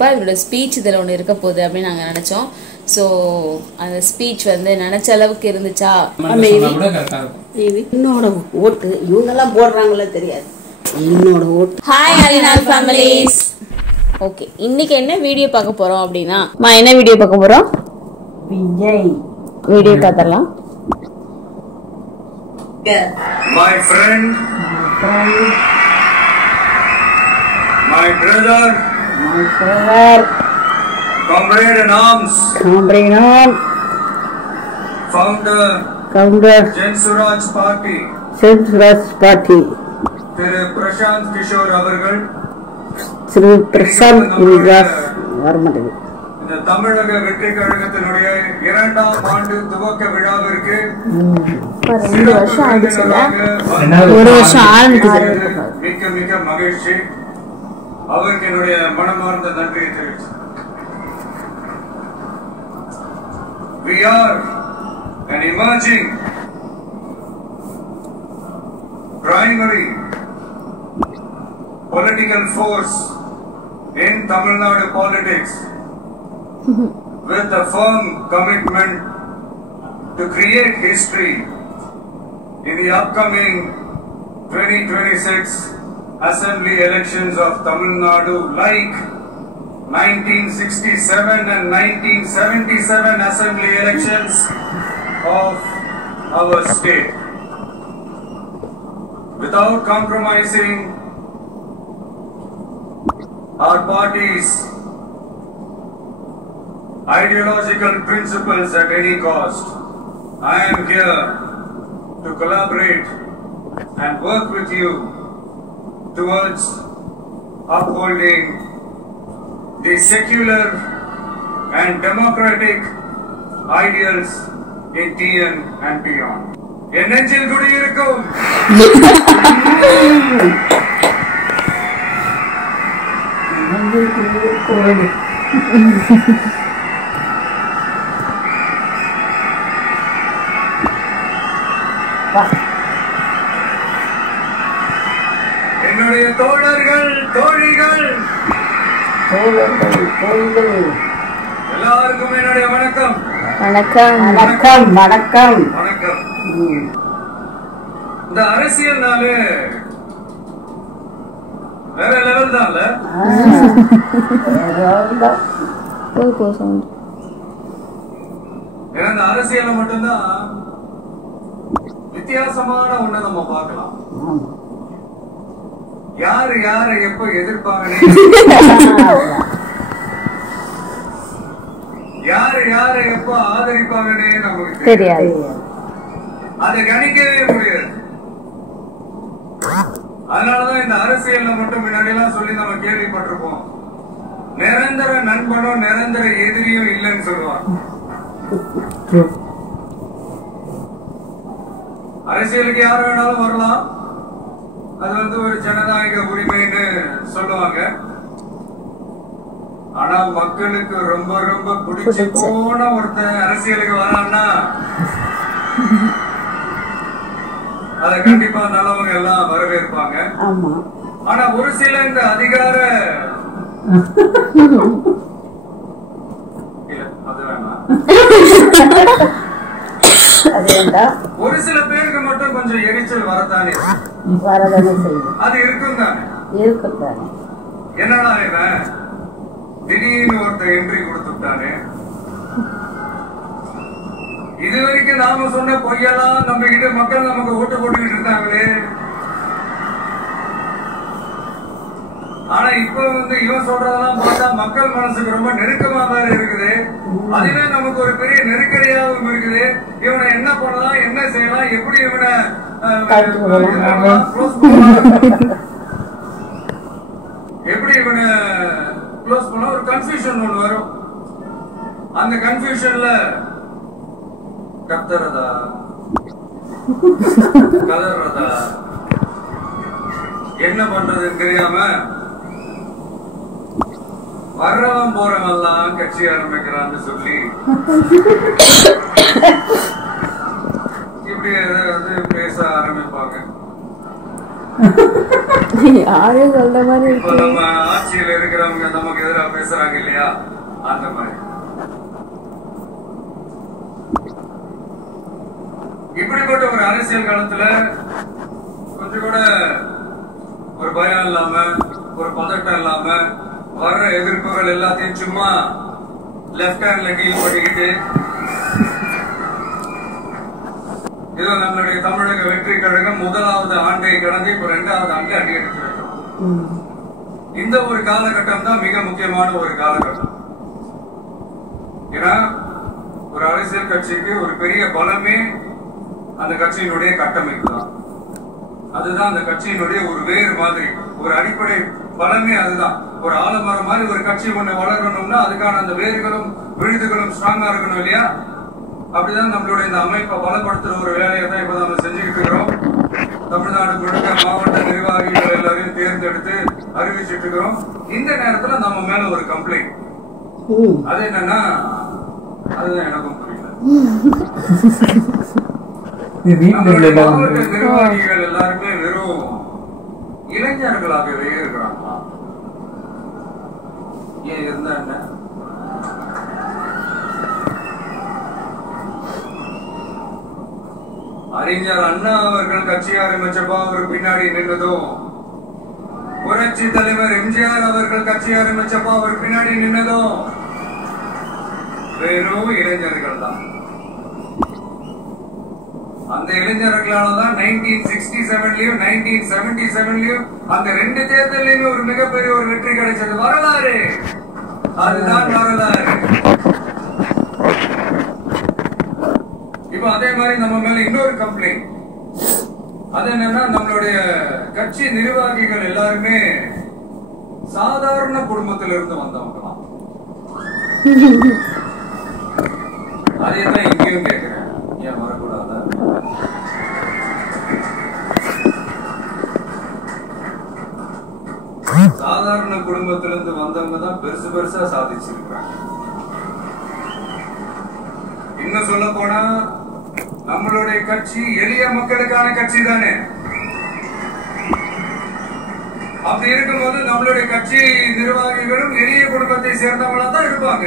இவரோட ஸ்பீச் இதில் ஒன்று இருக்க போகுது அப்படின்னு நாங்கள் நினச்சோம். ஸோ அந்த ஸ்பீச் வந்து நினச்ச அளவுக்கு இருந்துச்சா? என்னோட ஓட்டு இவங்கெல்லாம் போடுறாங்களோ தெரியாது, என்னோட ஓட்டு. Hi அலினால் families. ஓகே, இன்னைக்கு என்ன வீடியோ பார்க்க போகிறோம் அப்படின்னா, என்ன வீடியோ பார்க்க போகிறோம்? விஜய் வீடியோ பார்த்துடலாம். My friend, my brother, comrade in arms, founder, Jan Suraj Party, திரு பிரசாந்த் கிஷோர் அவர்கள் இந்த தமிழக வெற்றி கழகத்தினுடைய 2ஆம் ஆண்டு துவக்க விழாவிற்கு 2 வருஷம் ஆயிடுச்சுல, 1 வருஷம் ஆரம்பிச்சது. மிக்க மிக்க மகிழ்ச்சி. அவருக்கு என்னுடைய மனமார்ந்த நன்றியை தெரிவிச்சு. We are an emerging primary political force in Tamil Nadu politics with a firm commitment to create history in the upcoming 2026 assembly elections of Tamil Nadu, like 1967 and 1977 assembly elections of our state, without compromising our party's ideological principles at any cost. I am here to collaborate and work with you towards upholding the secular and democratic ideals in TN and beyond. என் நெஞ்சில் குடியிருக்கும் என்னுடைய தோழர்கள், தோழிகள் எல்லாருக்கும் என்னுடைய வணக்கம். வணக்கம் வணக்கம் வணக்கம் வணக்கம். இந்த அரசியல்னாலே வேற லெவல் தான்ல. ஏன்னா இந்த அரசியல மட்டும்தான் வித்தியாசமான ஒண்ணு நம்ம பார்க்கலாம். யாரு யாரை எப்ப எதிர்ப்பாங்கன்னு, யாரு யாரை எப்ப ஆதரிப்பாங்கன்னே நமக்கு தெரியாது. அதை கணிக்கவே முடியாது. அதனாலதான் இந்த அரசியல்ல மட்டும் முன்னாடி எல்லாம் சொல்லி நம்ம கேள்விப்பட்டிருப்போம், நிரந்தர நண்பனும் நிரந்தர எதிரியும் இல்லைன்னு சொல்லுவாங்க. அரசியலுக்கு யார் வேணாலும் வரலாம், அது வந்து ஒரு ஜனநாயக உரிமைன்னு சொல்லுவாங்க. ஆனா மக்களுக்கு ரொம்ப ரொம்ப பிடிச்சு போன ஒருத்தன் அரசியலுக்கு வரான்னா அத கண்டிப்பா நல்லவங்க எல்லாம் வரவேற்பாங்க. ஆனா ஒரு சில இந்த அதிகார அது வேணாம், ஒரு சில பேருக்கு மட்டும் கொஞ்சம் எரிச்சல் வரத்தானே, அது இருக்கும் தானே. என்னடா இவன் திடீர்னு ஒருத்த என்ட்ரி கொடுத்துட்டானே, இது வரைக்கும் நாம சொன்ன பொய்யெல்லாம் நம்ம கிட்ட மக்கள் நமக்கு ஓட்டு போட்டுக்கிட்டு இருந்தாங்களே, ஆனா இப்ப வந்து இவன் சொல்றதெல்லாம் பார்த்தா மக்கள் மனசுக்கு ரொம்ப நெருக்கமா வேற இருக்குது. அதுவே நமக்கு ஒரு பெரிய நெருக்கடியாகவும் இருக்குது. இவனை என்ன பண்ணலாம், என்ன செய்யலாம், எப்படி இவனை எப்படி இவனை க்ளோஸ் பண்ண ஒரு கன்ஃபியூஷன் ஒண்ணு வரும். அந்த கன்ஃபியூஷன்ல கத்துறதா கதறதா என்ன பண்றதுன்னு தெரியாம வர்றவன் போறவெல்லாம் கட்சி ஆரம்பிக்கிறான்னு சொல்லி இப்படி ஏதாவது பேச ஆரம்பிப்பாங்க. யாரையும் சொல்ற மாதிரி இப்போ நம்ம ஆட்சியில் இருக்கிறவங்க நமக்கு எதிராக பேசுறாங்க இல்லையா, அந்த மாதிரி. இப்படிப்பட்ட ஒரு அரசியல் காலத்துல கொஞ்சம் கூட ஒரு பயம் இல்லாம, ஒரு பதட்டம் இல்லாம, வர்ற எதிர்ப்புகள் எல்லாத்தையும் சும்மா லெப்ட் ஹேண்ட்ல டீல் பண்ணிக்கிட்டு, இது நம்மளுடைய தமிழக வெற்றி கழகம் முதலாவது ஆண்டை கடந்து இப்ப 2வது ஆண்டு அடி எடுத்து வைக்கிறோம். இந்த ஒரு காலகட்டம் தான் மிக முக்கியமான ஒரு காலகட்டம். ஏன்னா ஒரு அரசியல் கட்சிக்கு ஒரு பெரிய பலமே அந்த கட்சியினுடைய கட்டமைப்பு தான். அதுதான் அந்த கட்சியினுடைய ஒரு வேறு மாதிரி, ஒரு அடிப்படை பலமே அதுதான். ஒரு ஆலமரம் மாதிரி ஒரு கட்சி ஒண்ணு வளரணும்னா அதுக்கான அந்த வேர்களும் விழுதுகளும் ஸ்ட்ராங்கா இருக்கணும் இல்லையா? அப்படிதான் நம்மளுடைய இந்த அமைப்பை பலப்படுத்துற ஒரு வேலையை தான் இப்ப நம்ம செஞ்சுக்கிட்டு இருக்கிறோம். தமிழ்நாடு முழுக்க மாவட்ட நிர்வாகிகள் எல்லாரையும் தேர்ந்தெடுத்து அறிவிச்சிட்டு இருக்கிறோம். இந்த நேரத்துல நம்ம மேல ஒரு கம்ப்ளைண்ட், அது என்னன்னா, அதுதான் எனக்கும் புரியல. மாவட்ட நிர்வாகிகள் எல்லாருமே வெறும் இளைஞர்களாகவே இருக்கிறாங்களா? ஏன் இருந்தா என்ன? அறிஞர் அண்ணா அவர்கள் கட்சி ஆரம்பிச்சப்போ அவர் பின்னாடி நின்றதும், புரட்சி தலைவர் எம்ஜிஆர் அவர்கள் கட்சி ஆரம்பிச்சப்போ அவர் பின்னாடி நின்றதும் வெறும் இளைஞர்கள் தான். அந்த இளைஞர்களாலதான் 1967லயும் 1977லயும் அந்த 2 தேர்தலையுமே ஒரு மிகப்பெரிய ஒரு வெற்றி கிடைச்சது. வரலாறு, அதுதான் வரலாறு. இப்ப அதே மாதிரி நம்ம மேல இன்னொரு கம்ப்ளைண்ட், அது என்னன்னா, நம்மளுடைய கட்சி நிர்வாகிகள் எல்லாருமே சாதாரண குடும்பத்திலிருந்து வந்தவங்க தான். அதே தான் இங்கேயும் கேட்கிறேன், ஏன் வரக்கூடாதா? சாதாரண குடும்பத்திலிருந்து வந்தவங்க தான் பெருசு பெருசா சாதிச்சிருக்கிறாங்க. இன்னும் சொல்ல போனா நம்மளுடைய கட்சி எளிய மக்களுக்கான கட்சி தானே. அப்படி இருக்கும்போது நம்மளுடைய கட்சி நிர்வாகிகளும் எளிய குடும்பத்தை சேர்ந்தவங்களா தான் இருப்பாங்க.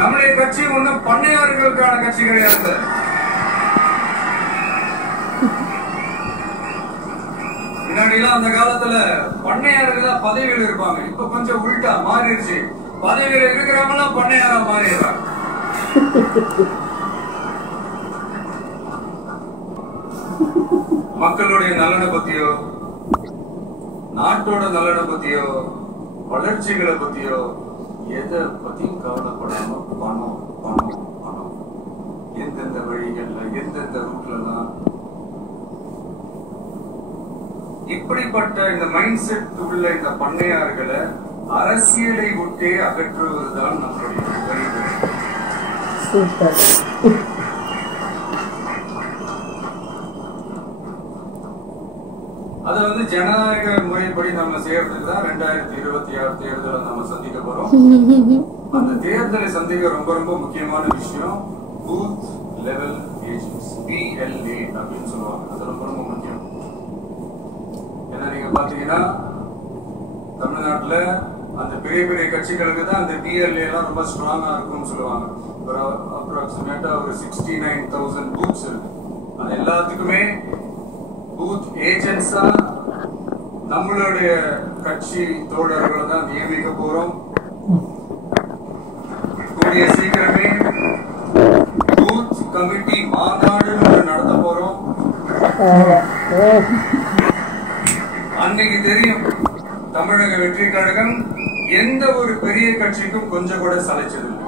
நம்முடைய கட்சி ஒன்றும் பண்ணையார்களுக்கான கட்சி கிடையாது. முன்னாடிலாம் அந்த காலத்துல பண்ணையார்கள் தான் பதவியில் இருப்பாங்க. இப்ப கொஞ்சம் உள்டா மாறிடுச்சு, பதவியில் இருக்கிறவங்க பண்ணையாரா மாறிடுறாங்க. மக்களுடைய நலனை பத்தியோ, நாட்டோட நலனை பத்தியோ, வளர்ச்சிகளை பத்தியோ எதை பத்தியும் கவலைப்படாம பணம் பணம் பணம், எந்தெந்த வழிகள்ல எந்தெந்த ரூட்லாம். இப்படிப்பட்ட இந்த மைண்ட் செட் உள்ள இந்த பண்ணையார்களை அரசியலை விட்டே அகற்றுவதுதான் நம்மளுடைய வழிமுறை. அத வந்து ஜனநாயக முறைப்படி நம்ம செய்யறதுக்கு தான் 2026 தேர்தலை நம்ம சந்திக்க போறோம். அந்த தேர்தலை சந்திக்க ரொம்ப ரொம்ப முக்கியமான விஷயம் பூத் லெவல் ஏஜென்ட்ஸ், PLA அப்படின்னு சொல்லுவாங்க. அது ரொம்ப ரொம்ப முக்கியம். ஏன்னா நீங்க பாத்தீங்கன்னா தமிழ்நாட்டுல அந்த பெரிய பெரிய கட்சிகளுக்கு தான் அந்த PLA எல்லாம் ரொம்ப ஸ்ட்ராங்கா இருக்கும்னு சொல்லுவாங்க. ஒரு அப்ராக்சிமேட்டா ஒரு 69,000 பூத்ஸ் இருக்கு. அது எல்லாத்துக்குமே பூத் ஏஜென்ட்ஸா நம்மளுடைய கட்சி தோழர்களை தான் நியமிக்க போறோம். கூடிய சீக்கிரமே பூத் கமிட்டி மாநாடு நடத்த போறோம். அன்னைக்கு தெரியும் தமிழக வெற்றி கழகம் எந்த ஒரு பெரிய கட்சிக்கும் கொஞ்சம் கூட சளைச்சதில்லை.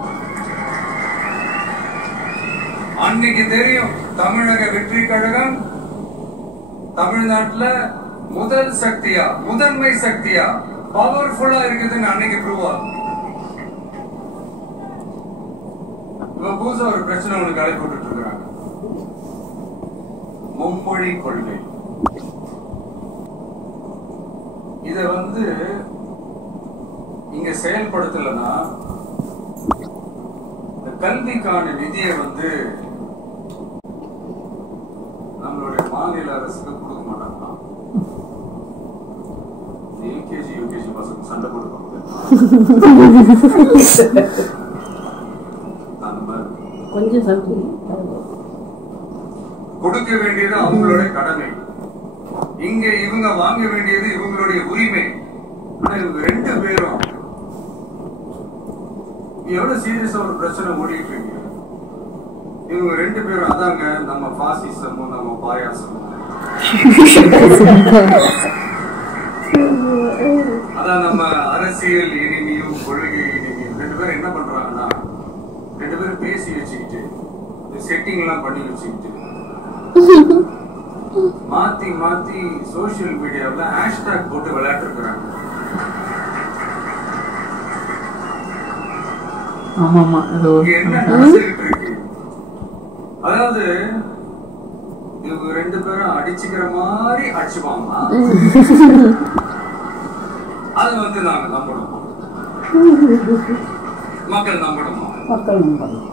அன்னைக்கு தெரியும் தமிழக வெற்றி கழகம் தமிழ்நாட்டுல முதல் சக்தியா, முதன்மை சக்தியா, பவர்ஃபுல்லா இருக்குதுன்னு அன்னைக்கு ப்ரூவ் ஆகும். இப்ப புதுசா ஒரு பிரச்சனை ஒண்ணு களை போட்டு இருக்காங்க, மும்மொழி கொள்கை. இத வந்து இங்க செயல்படுத்தலன்னா இந்த கல்விக்கான நிதியை வந்து நம்மளுடைய மாநில அரசுக்கு கொடுக்க மாட்டாங்க. சண்டை போடுவாங்க. கொஞ்சம் சொல்றீங்க. கொடுக்க வேண்டியது அவங்களுடைய கடமை, இங்க இவங்க வாங்க வேண்டியது இவங்களுடைய உரிமை. ஆனா இவங்க 2 பேரும் எவ்வளவு சீரியஸா ஒரு பிரச்சனை ஓடிட்டு இருக்கு. இவங்க 2 பேரும் அதாங்க நம்ம பாசிசமும் நம்ம பாயாசமும். அதான் நம்ம அரசியல் இனிமையும் கொள்கை இனிமையும். 2 பேரும் என்ன பண்றாங்கன்னா 2 பேரும் பேசி வச்சுக்கிட்டு செட்டிங் எல்லாம் பண்ணி வச்சுக்கிட்டு மாத்தி மாத்தி சோசியல் மீடியாவில் ஹேஷ்டாக் போட்டு விளையாட்டு இருக்கிறாங்க. என்ன நடந்துகிட்டு இருக்கு? அதாவது இவங்க 2 பேரும் அடிச்சுக்கிற மாதிரி அடிச்சுப்பாங்க. அது நாங்க நம்பணுமா? மக்கள் நம்பணுமா? மக்கள் நம்பணும்.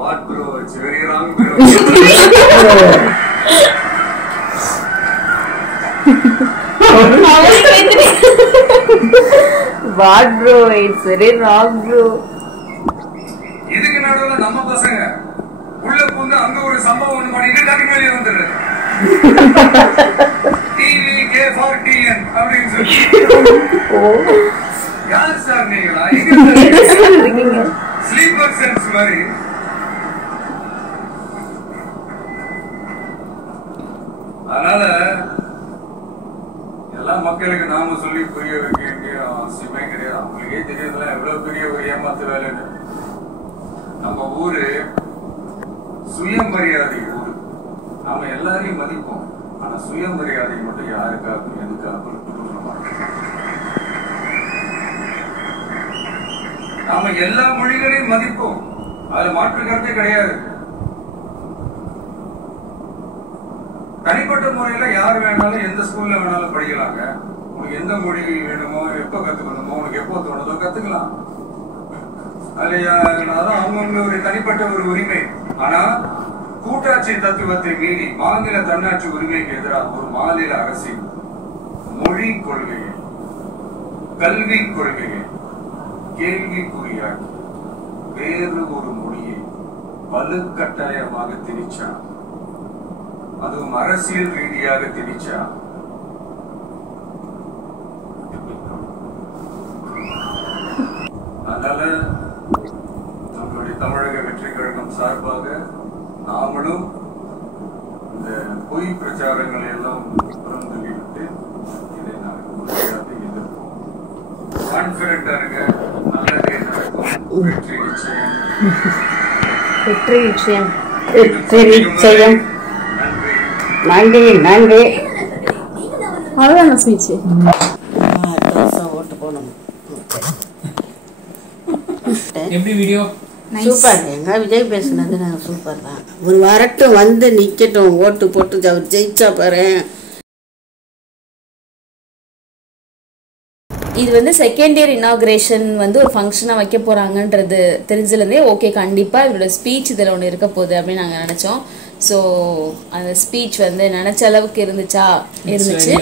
What bro? It's very wrong bro. What bro? It's very wrong bro. இதுக்கு நடுவுல நம்ம பசங்க உள்ள புந்து அங்க ஒரு சம்பவம் ஒண்ணு பண்ணிட்டு டக்கு வெளியே வந்துடுது. டிவி K4TN அப்படின்னு சொல்லி. யார் சார் நீங்களா? எங்க ஸ்லீப்பர் சென்ஸ் மாதிரி. அதனால எல்லா மக்களுக்கு நாம சொல்லி புரிய வைக்க வேண்டிய அவசியமே கிடையாது. அவங்களுக்கே தெரியல எவ்வளவு பெரிய ஒரு ஏமாத்து வேலைன்னு. நம்ம ஊரு சுயமரியாதை ஊரு. நாம எல்லாரையும் மதிப்போம், ஆனா சுயமரியாதை மட்டும் யாருக்காகவும் எதுக்காகவும் கொடுக்க மாட்டோம். நாம எல்லா மொழிகளையும் மதிப்போம், அது மாற்று கருத்தே கிடையாது. தனிப்பட்ட முறையில யார் வேணாலும் எந்த ஸ்கூல்ல வேணாலும் படிக்கலாங்க. உனக்கு எந்த மொழி வேணுமோ, எப்ப கத்துக்கணுமோ, உனக்கு எப்போ தோணுதோ கத்துக்கலாம். அதான் அவங்க ஒரு தனிப்பட்ட ஒரு உரிமை. ஆனா கூட்டாட்சி தத்துவத்தை மீறி மாநில தன்னாட்சி உரிமைக்கு எதிராக ஒரு மாநில அரசின் மொழி கொள்கையை, கல்வி கொள்கையை கேள்விக்குறியாக்கி வேறு ஒரு மொழியை வலுக்கட்டாயமாக திணிச்சா, அதுவும் அரசியல் ரீதியாக திணிச்சா, அதனால நம்மளுடைய தமிழக வெற்றி கழகம் சார்பாக நாமளும் இந்த பொய் பிரச்சாரங்களை எல்லாம் புறந்தள்ளிவிட்டு இதை நாங்கள் முறையாக எதிர்ப்போம். கான்பிடண்டா இருங்க, நல்லதே நடக்கும். வெற்றி நிச்சயம். வெற்றி நிச்சயம். வெற்றி நிச்சயம். நன்றி நன்றி. அவ்வளோதான் ஸ்பீச். ஓட்டு போடணும். எப்படி வீடியோ? சூப்பர். எங்க விஜய் பேசுனது சூப்பர் தான். ஒரு வரட்டும், வந்து நிக்கட்டும், ஓட்டு போட்டு அவர் ஜெயிச்சா பாரு. இது செகண்ட் இயர் இனாகிரேஷன் ஒரு ஃபங்க்ஷனாக வைக்க போகிறாங்கன்றது தெரிஞ்சதுலேருந்தே ஓகே கண்டிப்பாக இவரோட ஸ்பீச் இதில் ஒன்று இருக்க போகுது அப்படின்னு நாங்கள் நினச்சோம். ஸோ அந்த ஸ்பீச் நினச்ச அளவுக்கு இருந்துச்சு.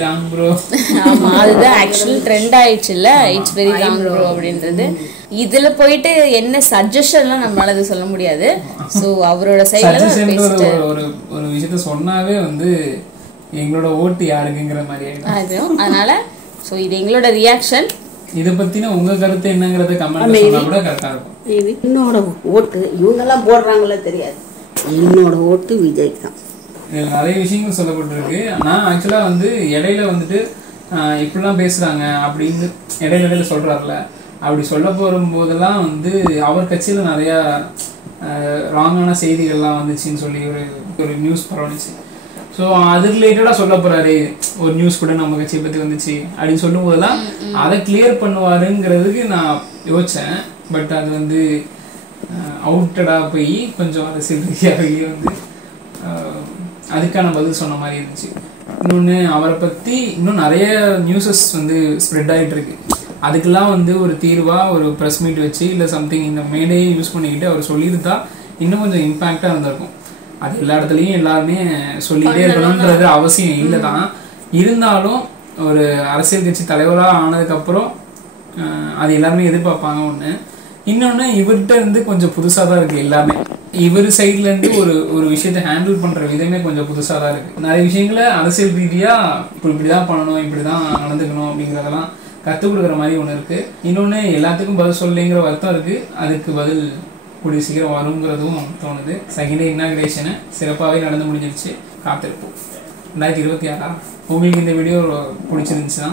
ஆமாம், அதுதான் ஆக்சுவலி ட்ரெண்ட் ஆயிடுச்சு இல்லை, இட்ஸ் வெரி ராங் ப்ரோ அப்படின்றது. இதில் போயிட்டு என்ன சஜஷன்லாம் நம்மளால அது சொல்ல முடியாது. ஸோ அவரோட சைடில் ஒரு விஷயத்த சொன்னாவே எங்களோட ஓட்டு யாருக்குங்கிற மாதிரி ஆயிடும். அதனால ஸோ இது எங்களோட ரியாக்ஷன். இதை பத்தின உங்க கருத்து என்னங்கிறது கமெண்ட்ல சொன்னா கூட கரெக்டா இருக்கும். என்னோட ஓட்டு இவங்கெல்லாம் போடுறாங்களே தெரியாது, என்னோட ஓட்டு விஜய் தான். நிறைய விஷயங்கள் சொல்லப்பட்டிருக்கு. நான் ஆக்சுவலா இடையில இப்படிலாம் பேசுறாங்க அப்படின்னு இடையில சொல்றாருல, அப்படி சொல்ல போகும்போதெல்லாம் அவர் கட்சியில நிறைய ராங்கான செய்திகள்லாம் வந்துச்சுன்னு சொல்லி ஒரு நியூஸ் பரவணுச்சு. ஸோ அது ரிலேட்டடாக சொல்ல போறாரு, ஒரு நியூஸ் கூட நம்ம கட்சியை பற்றி வந்துச்சு அப்படின்னு சொல்லும் போதெல்லாம் அதை கிளியர் பண்ணுவாருங்கிறதுக்கு நான் யோசித்தேன். பட் அது அவுட்டடாக போய் கொஞ்சம் அரசியல் ரீதியாகவே அதுக்கான பதில் சொன்ன மாதிரி இருந்துச்சு. இன்னொன்று, அவரை பற்றி இன்னும் நிறைய நியூஸஸ் ஸ்ப்ரெட் ஆகிட்டு இருக்கு. அதுக்கெல்லாம் ஒரு தீர்வாக ஒரு ப்ரெஸ் மீட் வச்சு இல்லை சம்திங் இந்த மேடையை யூஸ் பண்ணிக்கிட்டு அவர் சொல்லியிருந்தா இன்னும் கொஞ்சம் இம்பேக்டாக இருந்திருக்கும். அது எல்லா இடத்துலையும் எல்லாருமே சொல்லிகிட்டே இருக்கணும்ன்றது அவசியம் இல்லை தான். இருந்தாலும் ஒரு அரசியல் கட்சி தலைவராக ஆனதுக்கப்புறம் அது எல்லாருமே எதிர்பார்ப்பாங்க ஒன்று. இன்னொன்று இவர்கிட்ட இருந்து கொஞ்சம் புதுசாக தான் இருக்குது எல்லாமே. இவர் சைட்லேருந்து ஒரு விஷயத்தை ஹேண்டில் பண்ணுற விதமே கொஞ்சம் புதுசாக தான் இருக்குது. நிறைய விஷயங்களை அரசியல் ரீதியாக இப்படி தான் பண்ணணும், இப்படி தான் நடந்துக்கணும் அப்படிங்கிறதெல்லாம் கற்றுக் கொடுக்குற மாதிரி ஒன்று இருக்குது. இன்னொன்று எல்லாத்துக்கும் பதில் சொல்லலைங்கிற வருத்தம் இருக்குது. அதுக்கு பதில் கூடிய சீக்கிரம் வருங்கிறதும் தோணுது. செகண்ட் டே இனாகிரேஷனு சிறப்பாகவே நடந்து முடிஞ்சிருச்சு. காத்திருப்போம். 2026 உங்களுக்கு இந்த வீடியோ பிடிச்சிருந்துச்சுன்னா,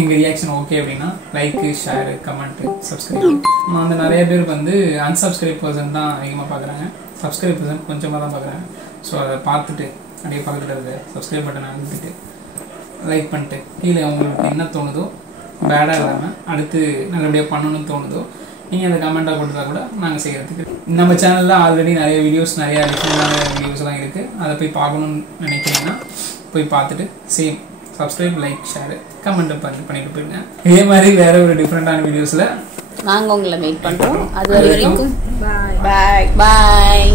எங்கள் ரியாக்ஷன் ஓகே அப்படின்னா லைக்கு, ஷேரு, கமெண்ட்டு, சப்ஸ்கிரைப். அந்த நிறைய பேருக்கு வந்து அன்சப்ஸ்கிரைப் பர்சன் தான் அதிகமாக பார்க்குறாங்க. சப்ஸ்கிரைப் பர்சன் கொஞ்சமாக தான் பார்க்குறாங்க. ஸோ அதை பார்த்துட்டு அப்படியே பக்கத்தில் இருக்க சப்ஸ்கிரைப் பட்டனை அழுத்திட்டு லைக் பண்ணிட்டு கீழே உங்களுக்கு என்ன தோணுதோ, பேடாக இல்லாமல் அடுத்து நல்லபடியாக பண்ணணும்னு தோணுதோ நீங்கள் அந்த கமெண்ட்டாக கொடுத்தா கூட நாங்கள் செய்கிறதுக்கு. நம்ம சேனலில் ஆல்ரெடி நிறைய வீடியோஸ், நிறைய அடிஷனலான வீடியோஸ்லாம் இருக்குது. அதை போய் பார்க்கணுன்னு நினைக்கிறீங்கன்னா போய் பார்த்துட்டு same subscribe, like, share, comment பண்ணிட்டு போயிருங்க. இதே மாதிரி வேற ஒரு டிஃப்ரெண்டான வீடியோஸில் நாங்கள் உங்களை மீட் பண்ணுறோம். அது வரைக்கும் பாய் பாய்.